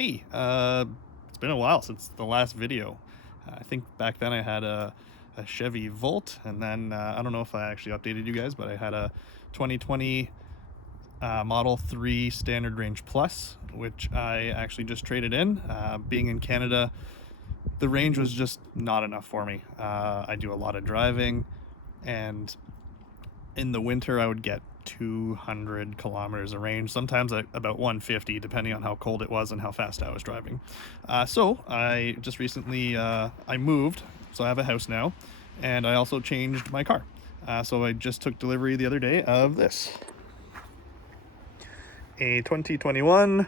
Hey, it's been a while since the last video. I think back then I had a Chevy Volt, and then I don't know if I actually updated you guys, but I had a 2020 Model 3 Standard Range Plus, which I actually just traded in. Being in Canada, the range was just not enough for me. I do a lot of driving, and in the winter I would get 200 kilometers of range, sometimes about 150, depending on how cold it was and how fast I was driving. So I just recently I moved, so I have a house now, and I also changed my car. So I just took delivery the other day of this, a 2021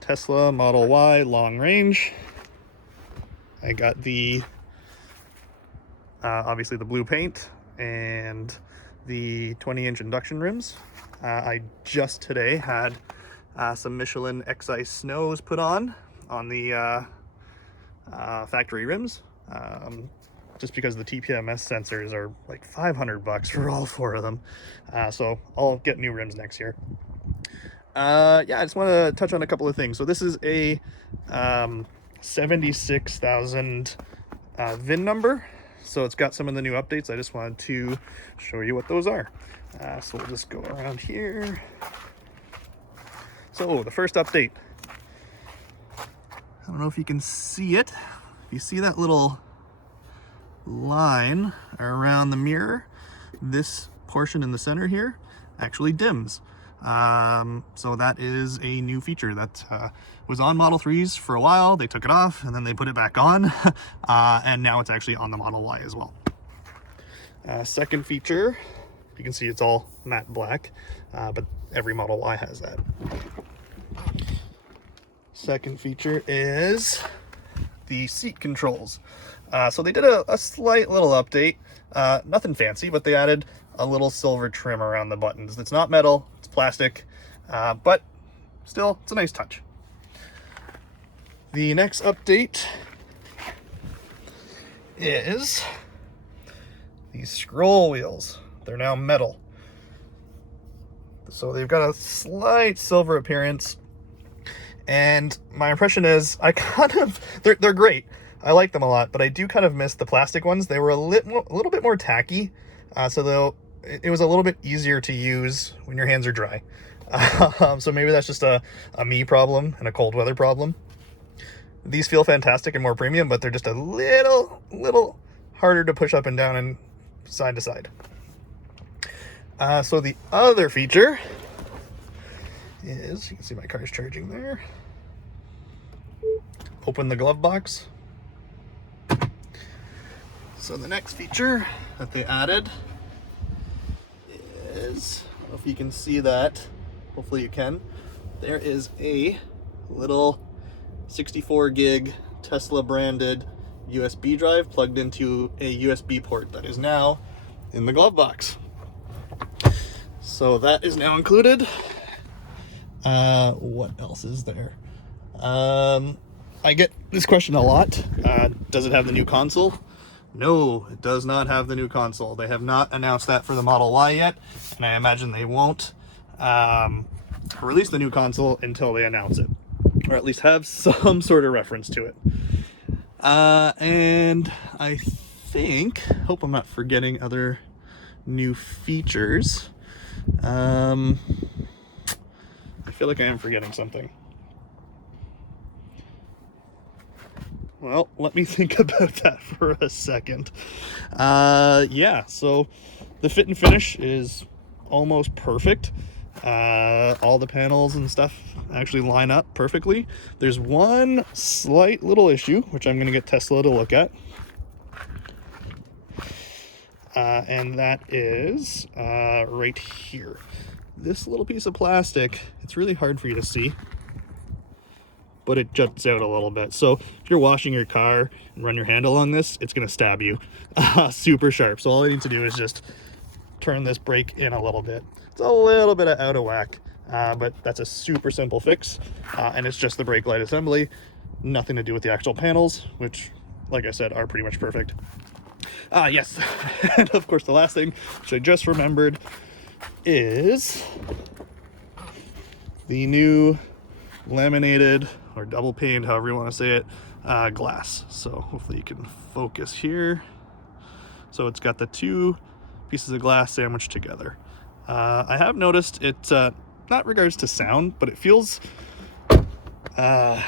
Tesla Model Y long range. I got the obviously the blue paint and the 20-inch induction rims. I just today had some Michelin X-Ice snows put on the factory rims, just because the TPMS sensors are like $500 for all four of them. So I'll get new rims next year. Yeah, I just want to touch on a couple of things. So this is a 76,000 VIN number. So it's got some of the new updates. I just wanted to show you what those are. So we'll just go around here. So the first update. I don't know if you can see it. If you see that little line around the mirror, this portion in the center here actually dims. So that is a new feature that was on Model 3s for a while. They took it off and then they put it back on, and now it's actually on the Model Y as well. Second feature, you can see it's all matte black, but every Model Y has that. Second feature is the seat controls. So they did a slight little update, nothing fancy, but they added a little silver trim around the buttons. It's not metal, it's plastic, but still, it's a nice touch. The next update is these scroll wheels. They're now metal. So they've got a slight silver appearance, and my impression is they're great. I like them a lot, but I do kind of miss the plastic ones. They were a little bit more tacky, so it was a little bit easier to use when your hands are dry. So maybe that's just a me problem and a cold weather problem. These feel fantastic and more premium, but they're just a little harder to push up and down and side to side. So the other feature is, you can see my car's charging there. Open the glove box. So the next feature that they added is, I don't know if you can see that, hopefully you can, there is a little 64 gig Tesla branded USB drive plugged into a USB port that is now in the glove box. So that is now included. What else is there? I get this question a lot. Does it have the new console? No, it does not have the new console. They have not announced that for the Model Y yet, and I imagine they won't release the new console until they announce it, or at least have some sort of reference to it. And I hope I'm not forgetting other new features. I feel like I am forgetting something. Well, let me think about that for a second. Yeah, so the fit and finish is almost perfect. All the panels and stuff actually line up perfectly. There's one slight little issue, which I'm going to get Tesla to look at. And that is right here. This little piece of plastic, it's really hard for you to see, but it juts out a little bit. So if you're washing your car and run your hand along this, it's going to stab you super sharp. So all I need to do is just turn this brake in a little bit. It's a little bit out of whack, but that's a super simple fix. And it's just the brake light assembly, nothing to do with the actual panels, which, like I said, are pretty much perfect. Yes, and of course the last thing, which I just remembered, is the new laminated or double paned, however you want to say it, glass. So hopefully you can focus here. So it's got the two pieces of glass sandwiched together. I have noticed it, not regards to sound, but it feels, I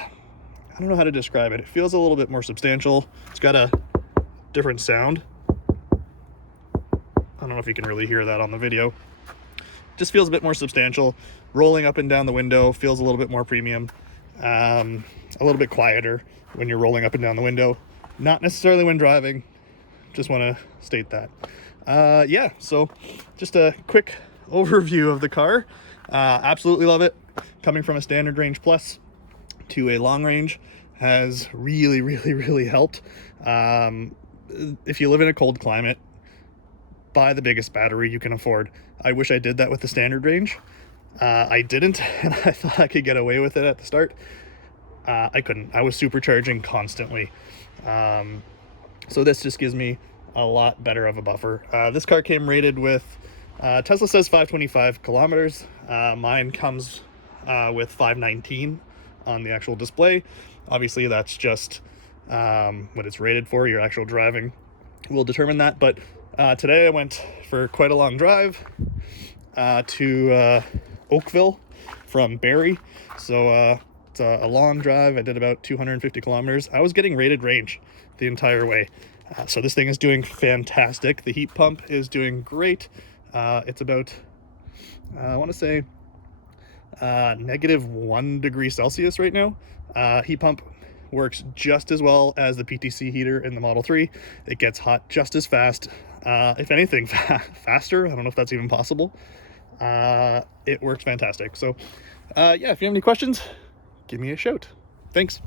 don't know how to describe it. It feels a little bit more substantial. It's got a different sound. I don't know if you can really hear that on the video. Just feels a bit more substantial. Rolling up and down the window feels a little bit more premium. A little bit quieter when you're rolling up and down the window. Not necessarily when driving. Just want to state that. Yeah, so just a quick overview of the car. Absolutely love it. Coming from a standard range plus to a long range has really helped. If you live in a cold climate, buy the biggest battery you can afford. I wish I did that with the standard range. I didn't, and I thought I could get away with it at the start. I couldn't. I was supercharging constantly. So this just gives me a lot better of a buffer. This car came rated with, Tesla says 525 kilometers. Mine comes with 519 on the actual display. Obviously that's just what it's rated for. Your actual driving will determine that. But today I went for quite a long drive to Oakville from Barrie. So it's a long drive. I did about 250 kilometers. I was getting rated range the entire way. So this thing is doing fantastic. The heat pump is doing great. It's about, I want to say, -1 degree Celsius right now. Heat pump works just as well as the PTC heater in the Model 3. It gets hot just as fast, if anything faster. I don't know if that's even possible. It works fantastic. So yeah, if you have any questions, give me a shout. Thanks.